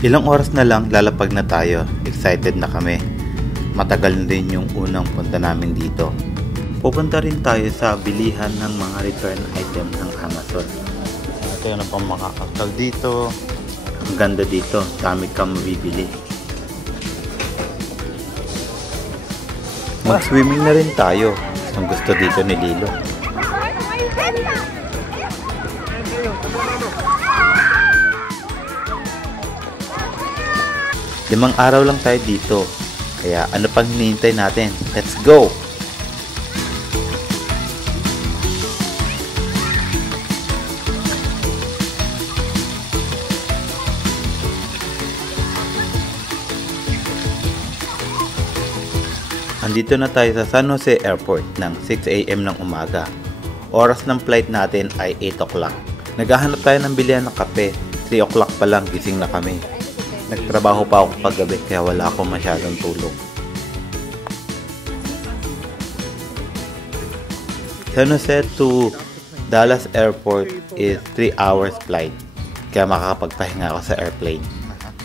Ilang oras na lang lalapag na tayo. Excited na kami. Matagal na rin yung unang punta namin dito. Pupunta rin tayo sa bilihan ng mga return item ng Amazon. Ito yung pang makakakal dito. Ang ganda dito. Dami kang mabibili. Mag-swimming na rin tayo. Ang gusto dito ni Lilo. Limang araw lang tayo dito. Kaya ano pang hinihintay natin? Let's go! Andito na tayo sa San Jose Airport ng 6 AM ng umaga. Oras ng flight natin ay 8 o'clock. Naghahanap tayo ng bilihan ng kape. 3 o'clock pa lang gising na kami. Nagtrabaho pa ako paggabi kaya wala akong masyadong tulog. San Jose to Dallas Airport is 3 hours flight. Kaya makakapagpahinga ako sa airplane.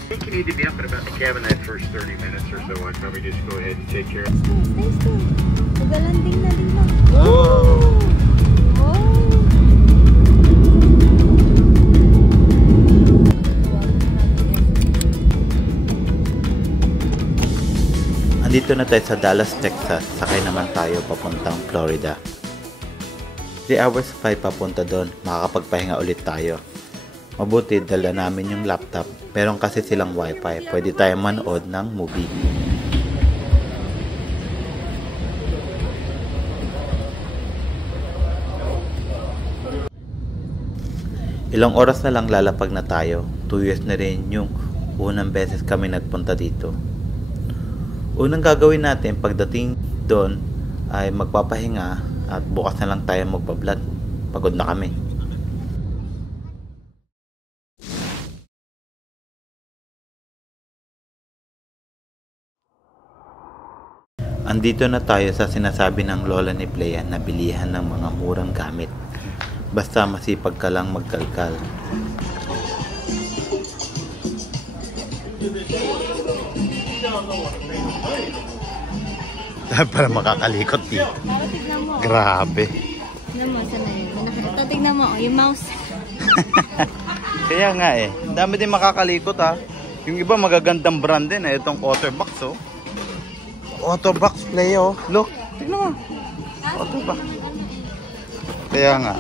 I think you need to be up and about the cabin that first 30 minutes or so. I'd probably just go ahead and take care of it. Stay. Magalanding na din lang. Andito na tayo sa Dallas, Texas. Sakay naman tayo papuntang Florida. 3 hours flight papunta doon. Makakapagpahinga ulit tayo. Mabuti dala namin yung laptop. Meron kasi silang wifi. Pwede tayo manood ng movie. Ilang oras na lang lalapag na tayo. 2 years na rin yung unang beses kami nagpunta dito. Unang gagawin natin pagdating doon ay magpapahinga at bukas na lang tayo magbablog. Pagod na kami. Andito na tayo sa sinasabi ng lola ni Plea na bilihan ng mga murang gamit. Basta masipag ka lang magkalkal. Para makakalikot dito. Tignan mo. Grabe. Tignan mo, sana yun. Ito, tignan mo, yung mouse. Kaya nga eh. Dami din makakalikot ha. Yung iba magagandang brand din eh. Itong Otterbox oh. Otterbox Play oh. Look. Tignan mo. Otterbox. Kaya nga.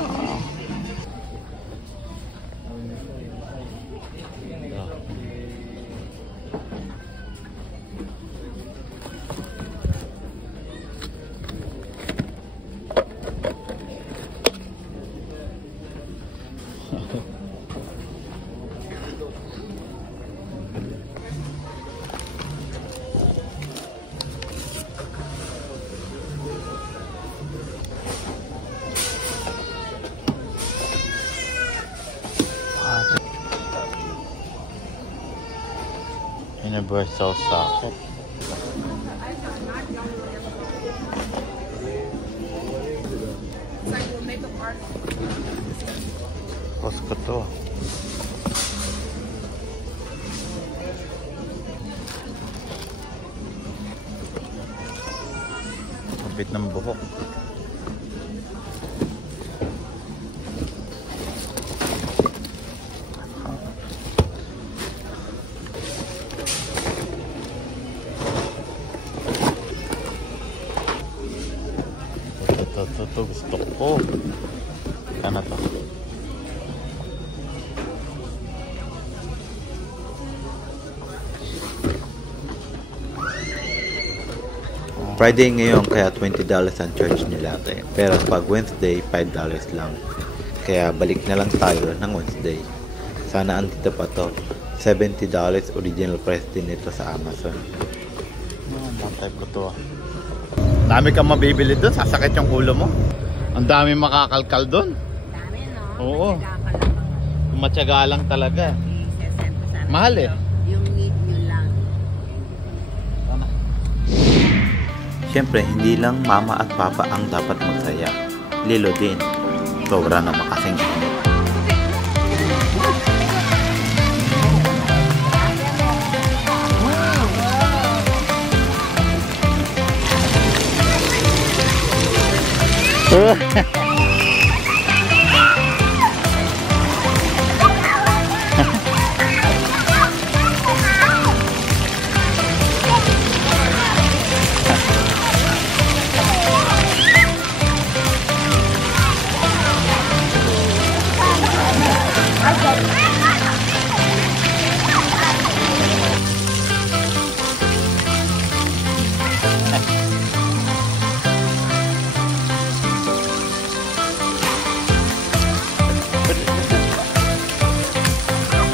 Universal socket. Costco to. Kapit ng buhok. Ito gusto ko. Ano to? Friday ngayon kaya $20 ang charge nila. Pero pag Wednesday, $5 lang. Kaya balik na lang tayo ng Wednesday. Sana andito pa to. $70 original price din ito sa Amazon. Type ko to ah. Dami kang mabibili doon, sasakit yung ulo mo. Ang dami makakalkal doon. Dami, no? Oo. Matyaga lang talaga. Mahal eh. Yung need nyo lang. Siyempre, hindi lang mama at papa ang dapat magsaya. Lilo din. Sobra naman kasing init.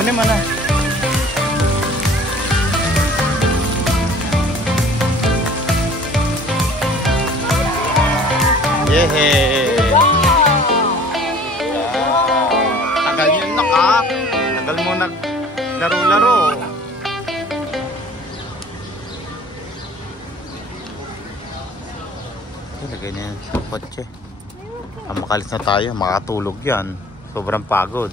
Ano man na? Yehey! Tagal yun na ka. Tagal mo naglaro-laro. Lagay na yan sa kotse. Makalis na tayo. Makatulog yan. Sobrang pagod.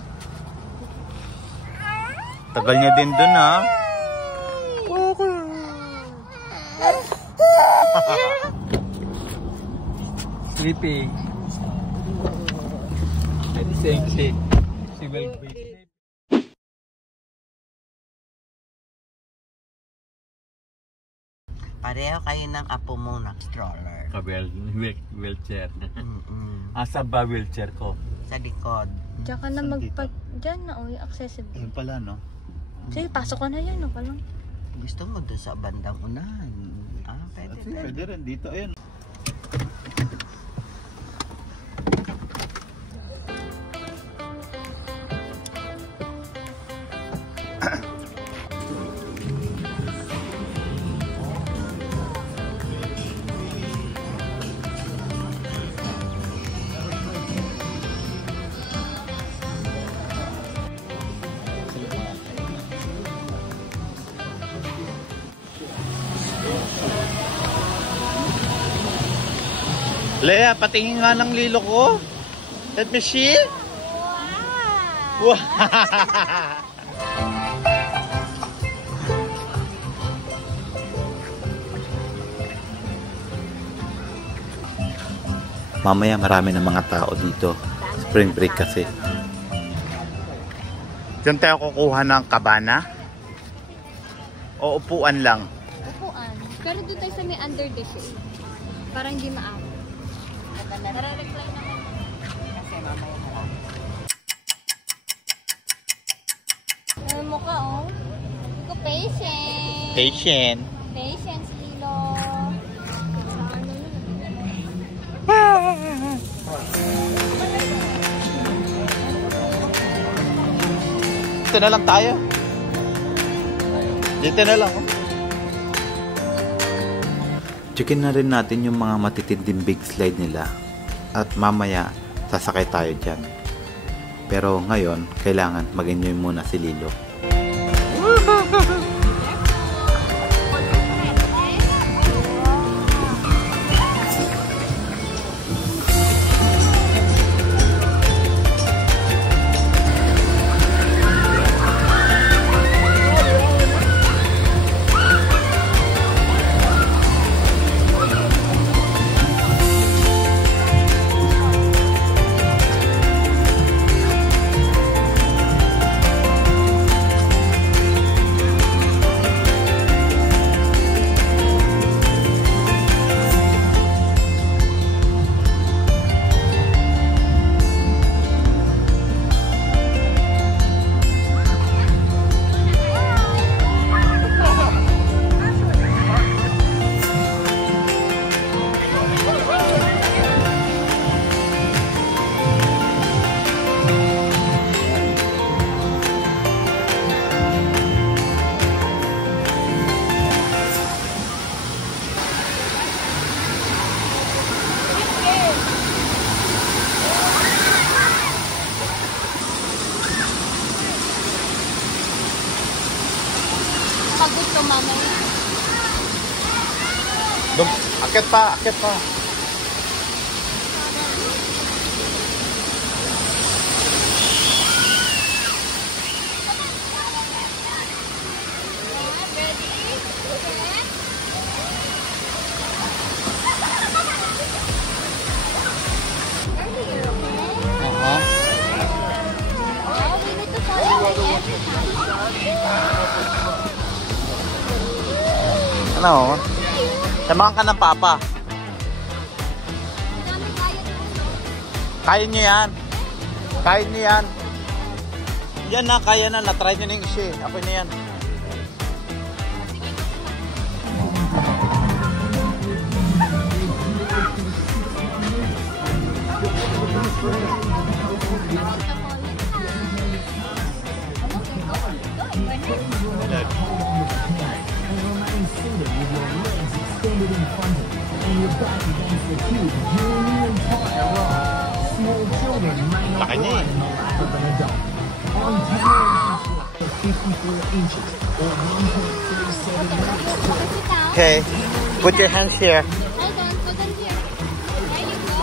Tagal niya din dun, ha? Sleeping. I think she will be. Pareho kayo ng apo mo na stroller. Wheelchair. Asa ba wheelchair ko? Sa likod. Diyan ka na Diyan na, yung accessible. Yun pala, no? Sige, pasok ka na yan, no? Palang. Gusto mo doon sa bandang unahan. Pwede. Pwede rin dito, ayun. Lea, patingin nga ng lilo ko. Let me see. Wow! Mamaya marami ng mga tao dito. Spring break kasi. Diyan tayo kukuha ng kabana? O upuan lang? Upuan. Pero doon tayo sa may under the shade. Para hindi maawa. Nare-recline naman. Kasi mamaya marami. Ano mo ka, oh? Iko patient. Patient. Patience, Lilo. Dito na lang tayo. Dito na lang, oh. Checkin na rin natin yung mga matitinding big slide nila. At mamaya, sasakay tayo dyan. Pero ngayon, kailangan mag-enjoy muna si Lilo. Pag gusto mamaya. Akit pa, akit pa. Ano? Samahan ka ng papa. Kaya niyo yan. Kaya niyo yan. Yan na, kaya na. Na-try niyo na yung isa. Ako na yan. Laki niya eh. Okay, put your hands here. Hold on, put them here. There you go.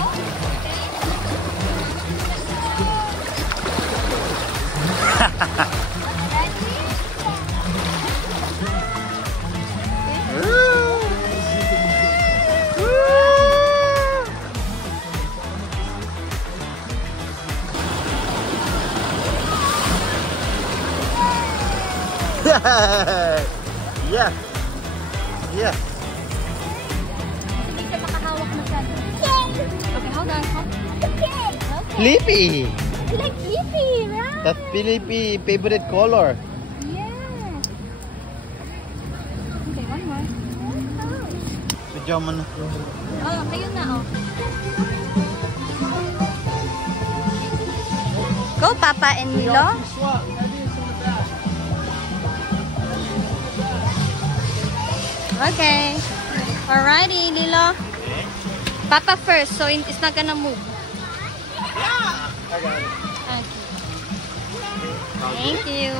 Yeah. Yeah. Hindi siya makahawak masyado. Okay, hold on. Okay. Flippy. Like Flippy, right? That's Flippy favorite color. Yeah. Okay, one more. Sadya mo na. Oh, kayo na, oh. Go, Papa and Milo. Okay. Alrighty, Lilo. Papa first, so it's not gonna move. Yeah. I got it. Okay. Thank you.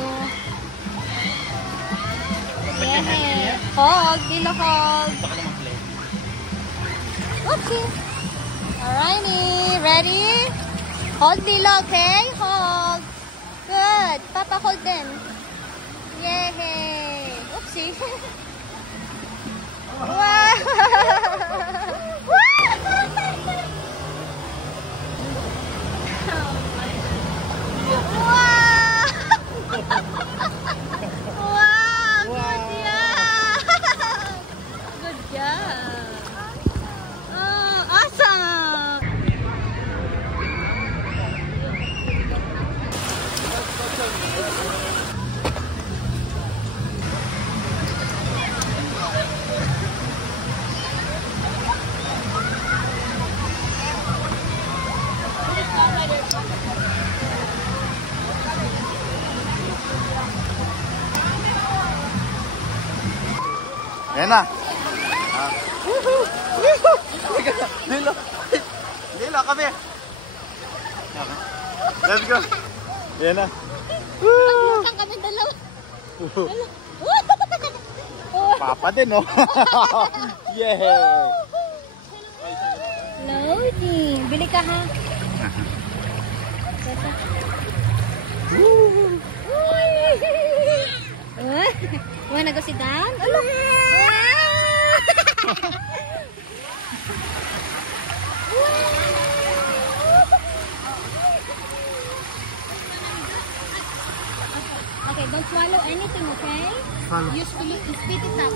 Yeah. Hold, Lilo, hold. Okay. Alrighty, ready? Hold, Lilo, okay? Hold. Good. Papa, hold them. Yay. Oopsie. Wow! Wow! Good job! Oh, awesome! Ayan na. Lilo. Lilo, kami. Let's go. Ayan na. Maglukan kami dalawa. Papa din, oh. Yeah. Loading. Bili ka, ha? Wanna go sit down? Okay, don't swallow anything, okay? Use spit it out.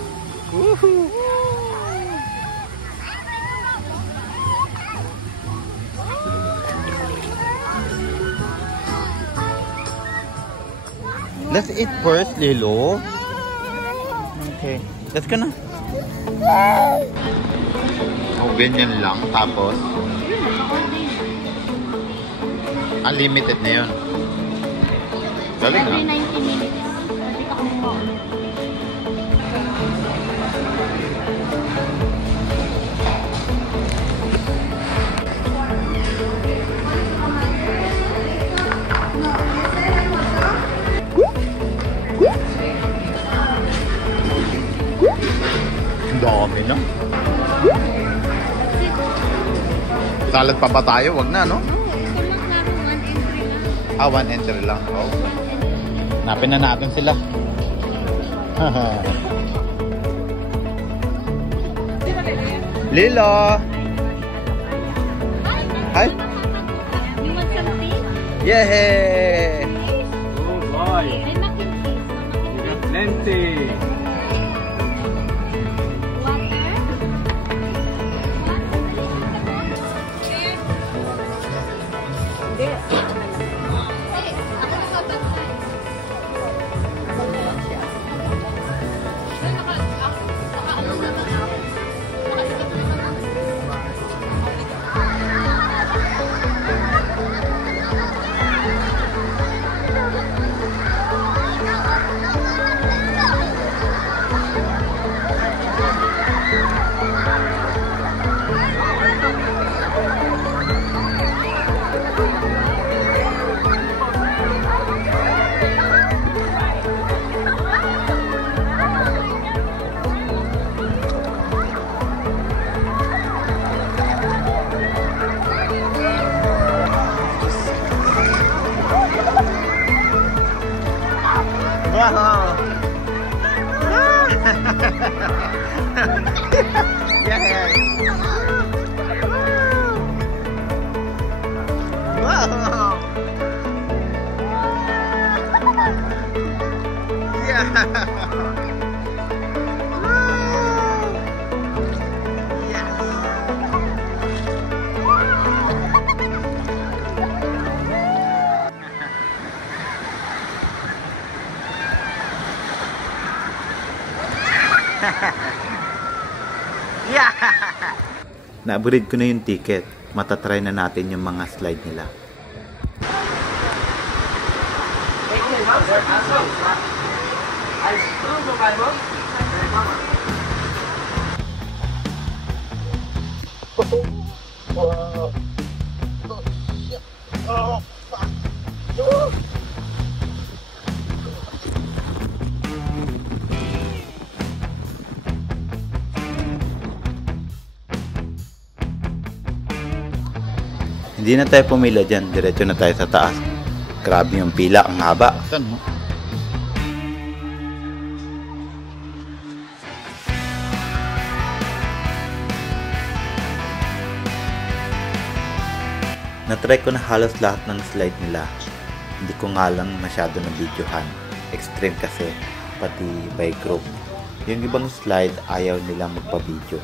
Let's eat first, Lilo. Okay. Let's go na. Oh, ganyan lang. Tapos, unlimited na yun. Galing Every na. 90 minutes. Pwede ka kumuha. Dami na. Salad pa ba tayo? Wag na, no? Oh, one entry lang. Ah, 1 entry lang. Oh. Napin na natin sila. Lilo! Hi! You want something? Yay! Oh boy. Bye. May mac and cheese. You got plenty. Water. Hindi. Ay, ako sa bantay. Ay, naka-ano naman ako. Naka-isip naman ako. Wow! Yes! Wow! Yeah! Yeah! Na-upgrade ko na yung ticket. Matatry na natin yung mga slide nila. Hindi na tayo pumila dyan, diretso na tayo sa taas. Grabe yung pila, ang haba. Saan mo? Natry ko na halos lahat ng slide nila. Hindi ko nga lang masyado na videohan. Extreme kasi, pati by group. Yung ibang slide, ayaw nila magpa-video.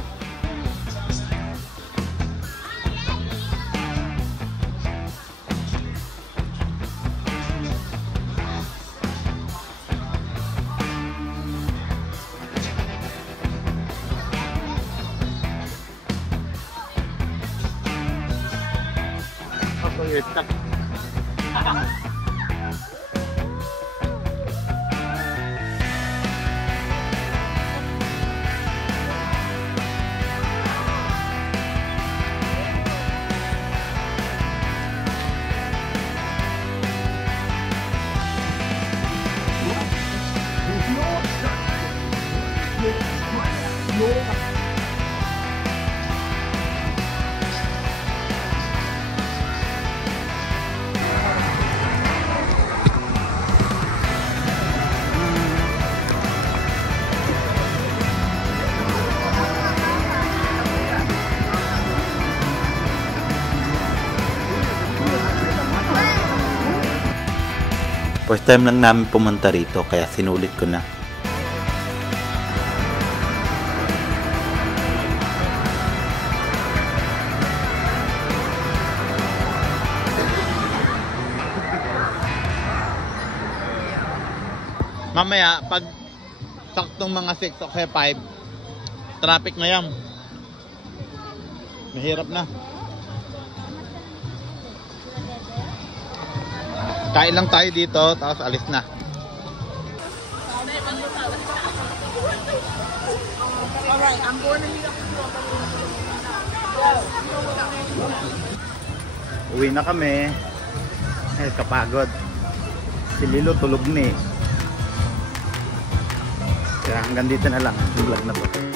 First time lang namin pumunta rito kaya sinulit ko na. Mamaya pag saktong mga 6 o kaya 5 traffic na yan. Mahirap na. Kain lang tayo dito, tapos alis na. Alright, I'm going to meet up with you. Uwi na kami. Eh, kapagod. Si Lilo tulog na eh. Kaya hanggang dito na lang yung vlog na to.